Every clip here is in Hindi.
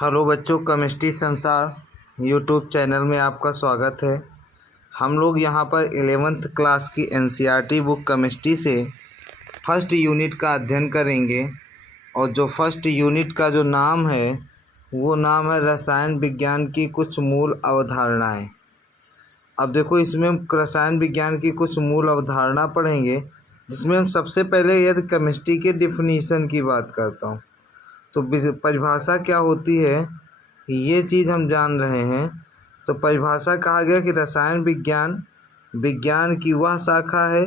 हेलो बच्चों, केमिस्ट्री संसार यूट्यूब चैनल में आपका स्वागत है। हम लोग यहाँ पर 11th क्लास की एनसीईआरटी बुक केमिस्ट्री से फर्स्ट यूनिट का अध्ययन करेंगे। और जो फर्स्ट यूनिट का जो नाम है वो नाम है रसायन विज्ञान की कुछ मूल अवधारणाएं। अब देखो, इसमें हम रसायन विज्ञान की कुछ मूल अवधारणा पढ़ेंगे, जिसमें हम सबसे पहले यदि केमिस्ट्री के डिफिनीशन की बात करता हूँ तो परिभाषा क्या होती है ये चीज़ हम जान रहे हैं। तो परिभाषा कहा गया कि रसायन विज्ञान विज्ञान की वह शाखा है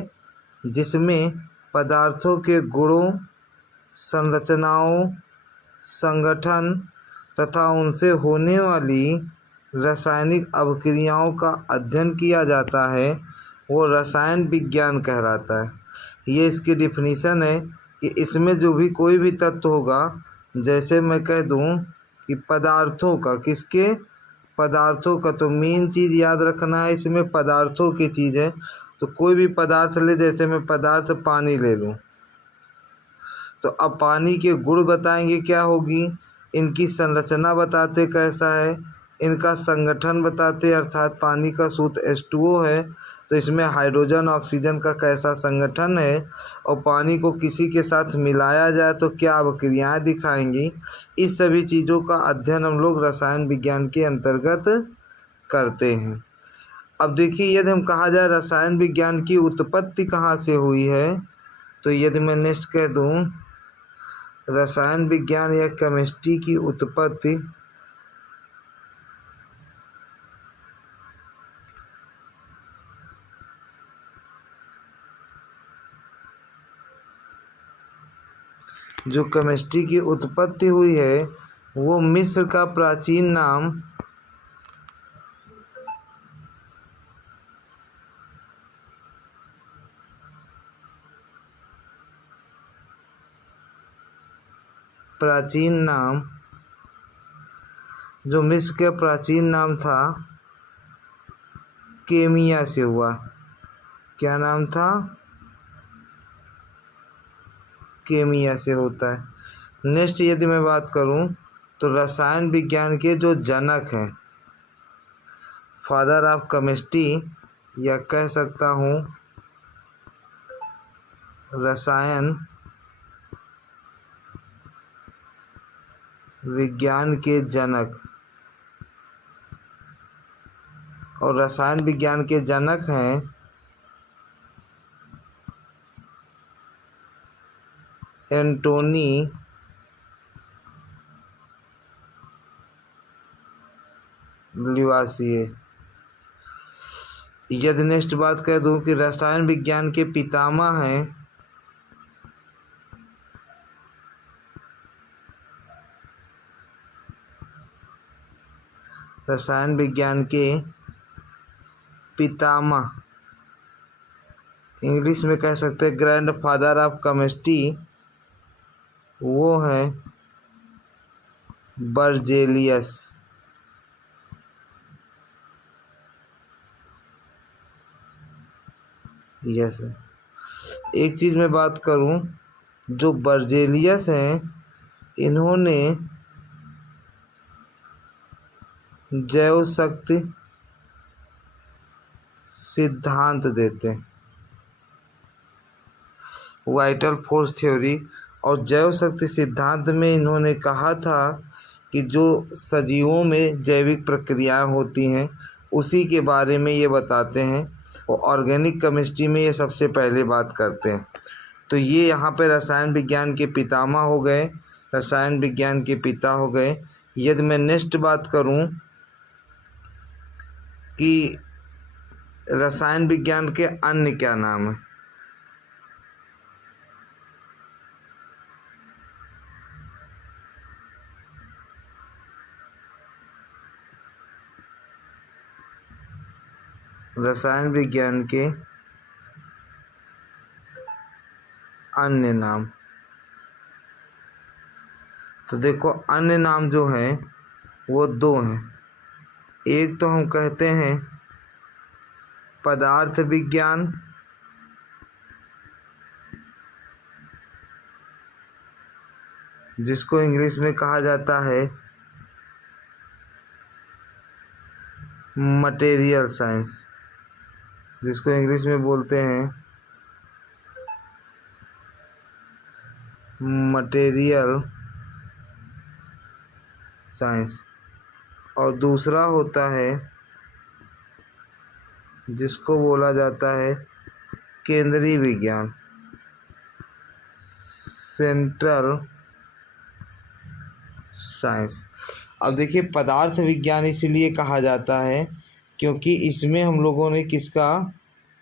जिसमें पदार्थों के गुणों, संरचनाओं, संगठन तथा उनसे होने वाली रासायनिक अभिक्रियाओं का अध्ययन किया जाता है, वो रसायन विज्ञान कहलाता है। ये इसकी डिफिनीशन है कि इसमें जो भी कोई भी तत्व होगा, जैसे मैं कह दूं कि पदार्थों का, किसके, पदार्थों का, तो मेन चीज़ याद रखना है इसमें पदार्थों की चीज़ है। तो कोई भी पदार्थ ले, जैसे मैं पदार्थ पानी ले लूँ, तो अब पानी के गुण बताएंगे क्या होगी, इनकी संरचना बताते कैसा है, इनका संगठन बताते, अर्थात पानी का सूत्र H2O है तो इसमें हाइड्रोजन ऑक्सीजन का कैसा संगठन है, और पानी को किसी के साथ मिलाया जाए तो क्या अभिक्रियाएं दिखाएंगी। इस सभी चीज़ों का अध्ययन हम लोग रसायन विज्ञान के अंतर्गत करते हैं। अब देखिए, यदि हम कहा जाए रसायन विज्ञान की उत्पत्ति कहाँ से हुई है, तो यदि मैं नेक्स्ट कह दूँ रसायन विज्ञान या केमिस्ट्री की उत्पत्ति जो केमिस्ट्री की उत्पत्ति हुई है वो मिस्र का प्राचीन नाम जो मिस्र का प्राचीन नाम था केमिया से हुआ। क्या नाम था? केमिया से होता है। नेक्स्ट यदि मैं बात करूं तो रसायन विज्ञान के जो जनक हैं, फादर ऑफ केमिस्ट्री, या कह सकता हूं रसायन विज्ञान के जनक, और रसायन विज्ञान के जनक हैं एंटोनी लिवासिए। यदि नेक्स्ट बात कर दूं कि रसायन विज्ञान के पितामह हैं रसायन विज्ञान के पितामह, इंग्लिश में कह सकते हैं ग्रैंड फादर ऑफ केमिस्ट्री, वो है बर्जेलियस। यस है। एक चीज़ मैं बात करूं, जो बर्जेलियस हैं इन्होंने जैव शक्ति सिद्धांत देते हैं, वाइटल फोर्स थ्योरी, और जैव शक्ति सिद्धांत में इन्होंने कहा था कि जो सजीवों में जैविक प्रक्रियाएं होती हैं उसी के बारे में ये बताते हैं, और ऑर्गेनिक केमिस्ट्री में ये सबसे पहले बात करते हैं। तो ये यहाँ पे रसायन विज्ञान के पितामह हो गए, रसायन विज्ञान के पिता हो गए। यदि मैं नेक्स्ट बात करूँ कि रसायन विज्ञान के अन्य क्या नाम है, रसायन विज्ञान के अन्य नाम, तो देखो अन्य नाम जो हैं वो दो हैं। एक तो हम कहते हैं पदार्थ विज्ञान, जिसको इंग्लिश में कहा जाता है मटेरियल साइंस, जिसको इंग्लिश में बोलते हैं मटेरियल साइंस। और दूसरा होता है जिसको बोला जाता है केंद्रीय विज्ञान, सेंट्रल साइंस। अब देखिए, पदार्थ विज्ञान इसलिए कहा जाता है क्योंकि इसमें हम लोगों ने किसका,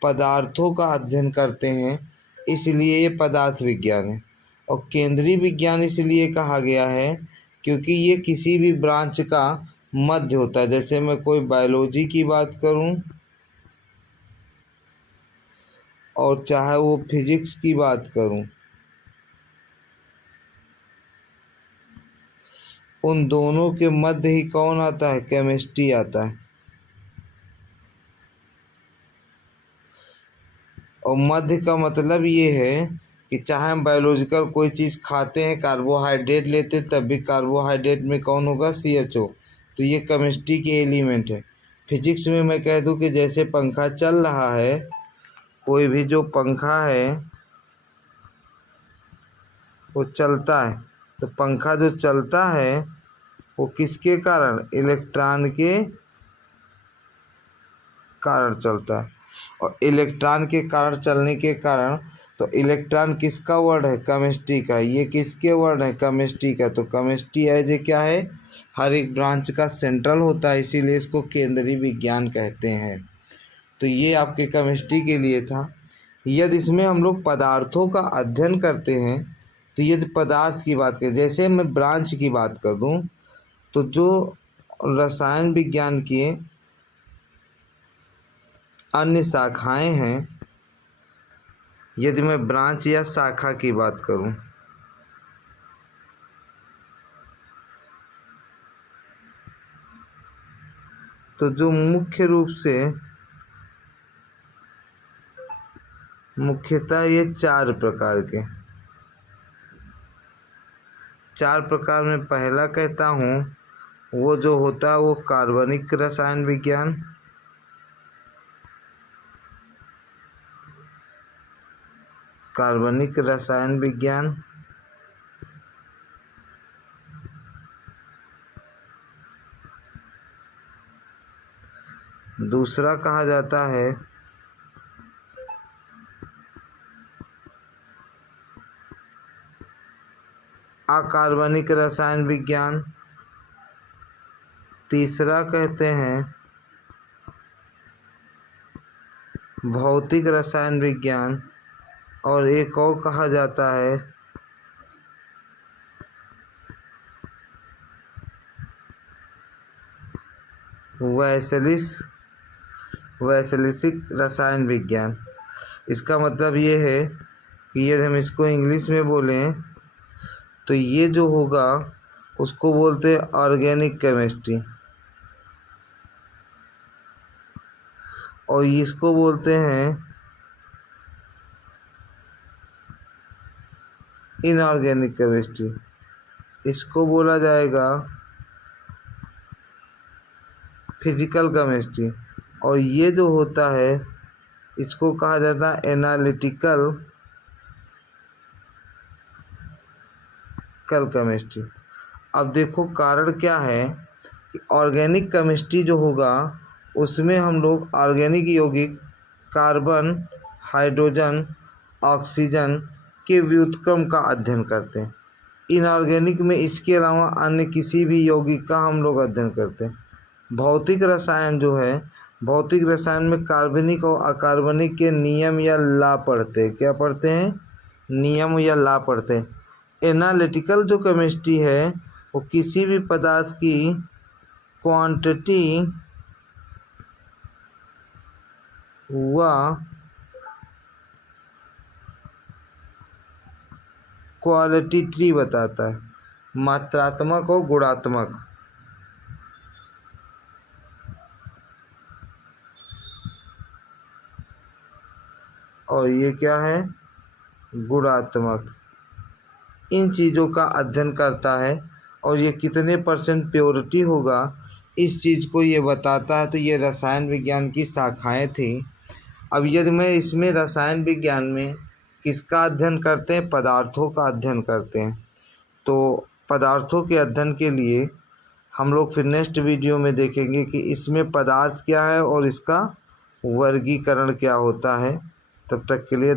पदार्थों का अध्ययन करते हैं, इसलिए ये पदार्थ विज्ञान है। और केंद्रीय विज्ञान इसलिए कहा गया है क्योंकि ये किसी भी ब्रांच का मध्य होता है। जैसे मैं कोई बायोलॉजी की बात करूं और चाहे वो फिजिक्स की बात करूं, उन दोनों के मध्य ही कौन आता है, केमिस्ट्री आता है। और मध्य का मतलब ये है कि चाहे हम बायोलॉजिकल कोई चीज़ खाते हैं, कार्बोहाइड्रेट लेते हैं, तब भी कार्बोहाइड्रेट में कौन होगा, CHO। तो ये केमिस्ट्री के एलिमेंट है। फिजिक्स में मैं कह दूं कि जैसे पंखा चल रहा है, कोई भी जो पंखा है वो चलता है, तो पंखा जो चलता है वो किसके कारण, इलेक्ट्रॉन के कारण चलता है। और इलेक्ट्रॉन के कारण चलने के कारण, तो इलेक्ट्रॉन किसका वर्ड है, केमिस्ट्री का। ये किसके वर्ड है, केमिस्ट्री का। तो केमिस्ट्री है जो क्या है, हर एक ब्रांच का सेंट्रल होता है, इसीलिए इसको केंद्रीय विज्ञान कहते हैं। तो ये आपके केमिस्ट्री के लिए था। यदि इसमें हम लोग पदार्थों का अध्ययन करते हैं, तो यदि पदार्थ की बात करें, जैसे मैं ब्रांच की बात कर दूं, तो जो रसायन विज्ञान की अन्य शाखाएं हैं, यदि मैं ब्रांच या शाखा की बात करूं, तो जो मुख्य रूप से मुख्यतः ये चार प्रकार में पहला कहता हूँ, वो जो होता है वो कार्बनिक रसायन विज्ञान, कार्बनिक रसायन विज्ञान। दूसरा कहा जाता है अकार्बनिक रसायन विज्ञान। तीसरा कहते हैं भौतिक रसायन विज्ञान। और एक और कहा जाता है वैश्लेषिक रसायन विज्ञान। इसका मतलब ये है कि यदि हम इसको इंग्लिश में बोलें तो ये जो होगा उसको बोलते हैं ऑर्गेनिक केमिस्ट्री, और इसको बोलते हैं इनऑर्गेनिक केमिस्ट्री। इसको बोला जाएगा फिजिकल केमिस्ट्री। और ये जो होता है इसको कहा जाता है एनालिटिकल केमिस्ट्री। अब देखो कारण क्या है कि ऑर्गेनिक केमिस्ट्री जो होगा उसमें हम लोग ऑर्गेनिक यौगिक कार्बन, हाइड्रोजन, ऑक्सीजन के व्युत्क्रम का अध्ययन करते हैं। इनऑर्गेनिक में इसके अलावा अन्य किसी भी यौगिक का हम लोग अध्ययन करते हैं। भौतिक रसायन जो है, भौतिक रसायन में कार्बनिक और अकार्बनिक के नियम या लॉ पढ़ते हैं। क्या पढ़ते हैं, नियम या लॉ पढ़ते हैं। एनालिटिकल जो केमिस्ट्री है वो किसी भी पदार्थ की क्वांटिटी व क्वालिटेटिव बताता है, मात्रात्मक और गुणात्मक। और ये क्या है, गुणात्मक। इन चीज़ों का अध्ययन करता है और ये कितने % प्योरिटी होगा, इस चीज़ को ये बताता है। तो ये रसायन विज्ञान की शाखाएं थी। अब यदि मैं इसमें रसायन विज्ञान में किसका अध्ययन करते हैं, पदार्थों का अध्ययन करते हैं। तो पदार्थों के अध्ययन के लिए हम लोग फिर नेक्स्ट वीडियो में देखेंगे कि इसमें पदार्थ क्या है और इसका वर्गीकरण क्या होता है। तब तक के लिए